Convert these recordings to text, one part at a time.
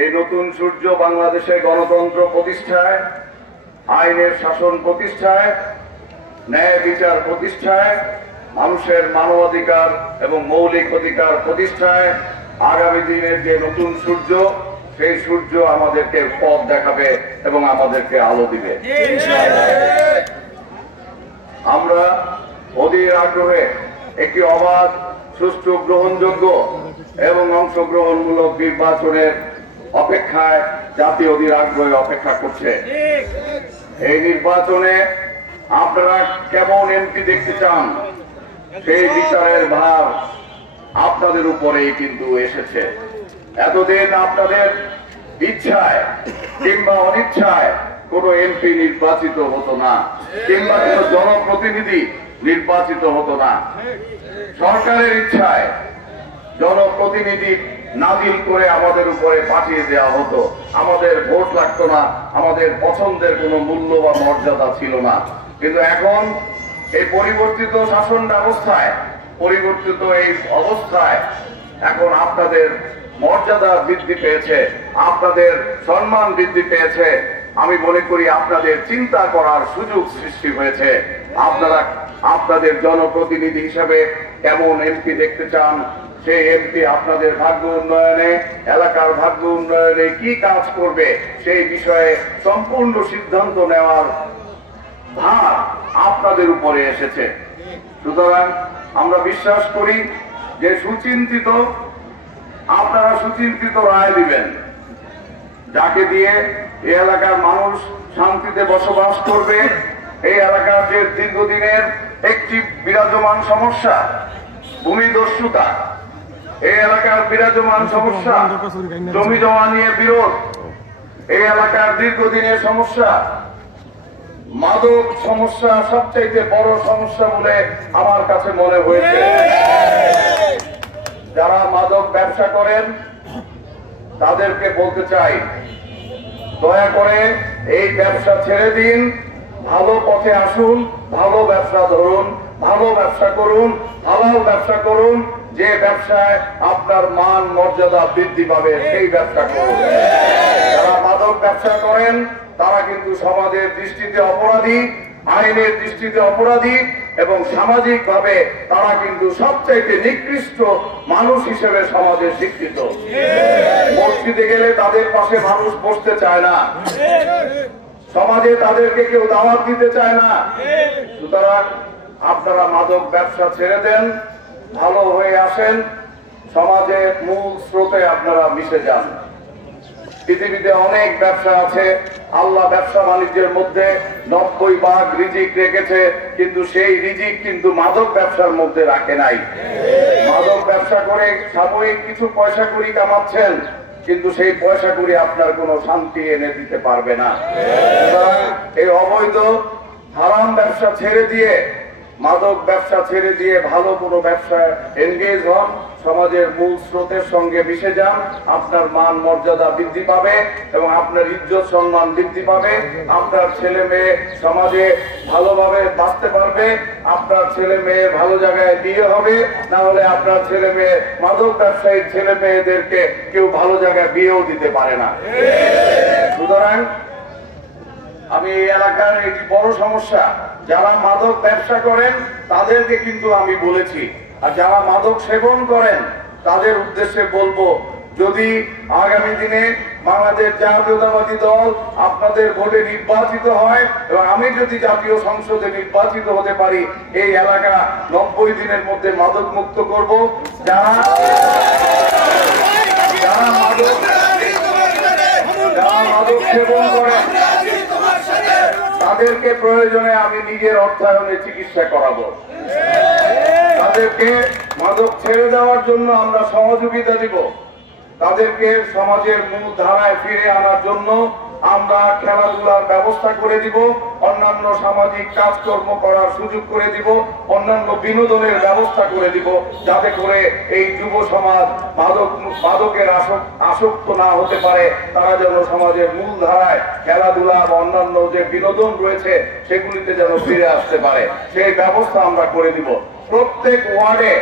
এই নতুন সূর্য বাংলাদেশে গণতন্ত্র প্রতিষ্ঠায়, আইনের শাসন প্রতিষ্ঠায়, ন্যায় বিচার প্রতিষ্ঠায়, মানুষের মানবাধিকার এবং মৌলিক অধিকার প্রতিষ্ঠায় আগামী দিনের যে নতুন সূর্য, সেই সূর্য আমাদেরকে পথ দেখাবে এবং আমাদেরকে আলো দিবে। আমরা অধীর আগ্রহে একটি অবাধ, সুষ্ঠু, গ্রহণযোগ্য এবং অংশগ্রহণমূলক নির্বাচনের অপেক্ষায় জাতীয় অধীর আগ্রহে অপেক্ষা করছে। এই নির্বাচনে আপনারা কেমন এমপি দেখতে চান, সেই বিচারের ভার আপনাদের উপরেই কিন্তু এসেছে। এতদিন আপনাদের ইচ্ছায় কিংবা অনিচ্ছায় কোনো এমপি নির্বাচিত হতো না, কিংবা কোনো জনপ্রতিনিধি নির্বাচিত হতো না। সরকারের ইচ্ছায় জনপ্রতিনিধি নাজিল করে আমাদের উপরে পাঠিয়ে দেওয়া হতো। আমাদের ভোট লাগতো না, আমাদের পছন্দের কোনো মূল্য বা মর্যাদা ছিল না। কিন্তু এখন এই পরিবর্তিত শাসন ব্যবস্থায়, পরিবর্তিত এই অবস্থায় এখন আপনাদের মর্যাদা বৃদ্ধি পেয়েছে, আপনাদের সম্মান বৃদ্ধি পেয়েছে। আমি মনে করি আপনাদের চিন্তা করার সুযোগ সৃষ্টি হয়েছে। আপনারা আপনাদের জনপ্রতিনিধি হিসেবে কেমন এমপি দেখতে চান, সেই এমপি আপনাদের ভাগ্য উন্নয়নে, এলাকার ভাগ্য উন্নয়নে কি কাজ করবে, সেই বিষয়ে সম্পূর্ণ সিদ্ধান্ত নেওয়ার ভার আপনাদের উপরে এসেছে। সুতরাং আমরা বিশ্বাস করি যে আপনারা সুচিন্তিত রায় দিবেন, যাকে দিয়ে এই এলাকার মানুষ শান্তিতে বসবাস করবে। এই এলাকার যে দীর্ঘদিনের একটি বিরাজমান সমস্যা ভূমিদস্যুতা, এই এলাকার বিরাজমান সমস্যা জমি জমা নিয়ে বিরোধ, এই এলাকার দীর্ঘদিনের সমস্যা মাদক সমস্যা সবচাইতে বড় সমস্যা বলে আমার কাছে মনে হয়েছে। যারা মাদক ব্যবসা করেন তাদেরকে বলতে চাই, দয়া করে এই ব্যবসা ছেড়ে দিন, ভালো পথে আসুন, ভালো ব্যবসা ধরুন, ভালো ব্যবসা করুন, হালাল ব্যবসা করুন। যে ব্যবসায় আপনার মান মর্যাদা বৃদ্ধি পাবে সেই ব্যবসা করুন। যারা মাদক ব্যবসা করেন তারা কিন্তু সমাজের দৃষ্টিতে অপরাধী, আইনের দৃষ্টিতে অপরাধী এবং সামাজিক ভাবে তারা কিন্তু সবচাইতে নিকৃষ্ট মানুষ হিসেবে সমাজে স্বীকৃত। মসজিদে গেলে তাদের পাশে মানুষ বসতে চায় না, সমাজে তাদেরকে কেউ দাওয়াত দিতে চায় না। সুতরাং আপনারা মাদক ব্যবসা ছেড়ে দেন, ভালো হয়ে আসেন, সমাজে মূল স্রোতে আপনারা মিশে যান। পৃথিবীতে অনেক ব্যবসা আছে, আল্লাহ ব্যবসা বাণিজ্যের মধ্যে 90 ভাগ রিজিক রেখেছে, কিন্তু সেই রিজিক কিন্তু মাদক ব্যবসার মধ্যে রাখে নাই। মাদক ব্যবসা করে সাময়িক কিছু পয়সা কড়ি কামাচ্ছেন, কিন্তু সেই পয়সা কড়ি আপনার কোনো শান্তি এনে দিতে পারবে না। এই অবৈধ হারাম ব্যবসা ছেড়ে দিয়ে, মাদক ব্যবসা ছেড়ে দিয়ে ভালো কোনো ব্যবসায় এনগেজ হন, সমাজের মূল স্রোতের সঙ্গে মিশে যান। আপনার মান মর্যাদা বৃদ্ধি পাবে এবং আপনার ইজ্জত সম্মান বৃদ্ধি পাবে। আপনার ছেলে মেয়ে সমাজে ভালোভাবে বাঁচতে পারবে, আপনার ছেলে মেয়ে ভালো জায়গায় বিয়ে হবে। না হলে আপনার ছেলে মেয়ে মাদক ব্যবসায়ীর ছেলে মেয়েদেরকে কেউ ভালো জায়গায় বিয়েও দিতে পারে না। সুতরাং আমি এই এলাকার একটি বড় সমস্যা, যারা মাদক ব্যবসা করেন তাদেরকে কিন্তু আমি বলেছি, আর যারা মাদক সেবন করেন তাদের উদ্দেশ্যে বলবো, যদি আগামী দিনে বাংলাদেশ জাতীয়তাবাদী দল আপনাদের ভোটে নির্বাচিত হয় এবং আমি যদি জাতীয় সংসদে নির্বাচিত হতে পারি, এই এলাকা 90 দিনের মধ্যে মাদক মুক্ত করব। যারা মাদক সেবন করেন তাদেরকে প্রয়োজনে আমি নিজের অর্থায়নে চিকিৎসা করাবো। তাদেরকে মাদক ছেড়ে দেওয়ার জন্য আমরা সহযোগিতা দিব। তাদেরকে সমাজের মূল ধারায় ফিরে আনার জন্য আমরা খেলাধুলার ব্যবস্থা করে দিব, অন্যান্য সামাজিক কাজকর্ম করার সুযোগ করে দিব, অন্যান্য বিনোদনের ব্যবস্থা করে দিব, যাতে করে এই যুব সমাজ মাদকের আসক্ত না হতে পারে। তারা যেন সমাজের মূল ধারায় খেলাধুলা বা অন্যান্য যে বিনোদন রয়েছে সেগুলিতে যেন ফিরে আসতে পারে, সেই ব্যবস্থা আমরা করে দিব। প্রত্যেক ওয়ার্ডে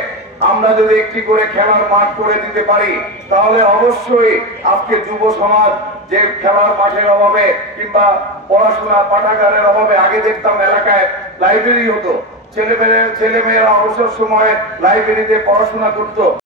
আমরা যদি একটি করে খেলার মাঠ করে দিতে পারি, তাহলে অবশ্যই আজকে যুব সমাজ যে খেলার মাঠের অভাবে কিংবা পড়াশোনা পাঠাগারের অভাবে, আগে দেখতাম এলাকায় লাইব্রেরি হতো, ছেলেমেয়েরা অবসর সময়ে লাইব্রেরিতে পড়াশোনা করতো।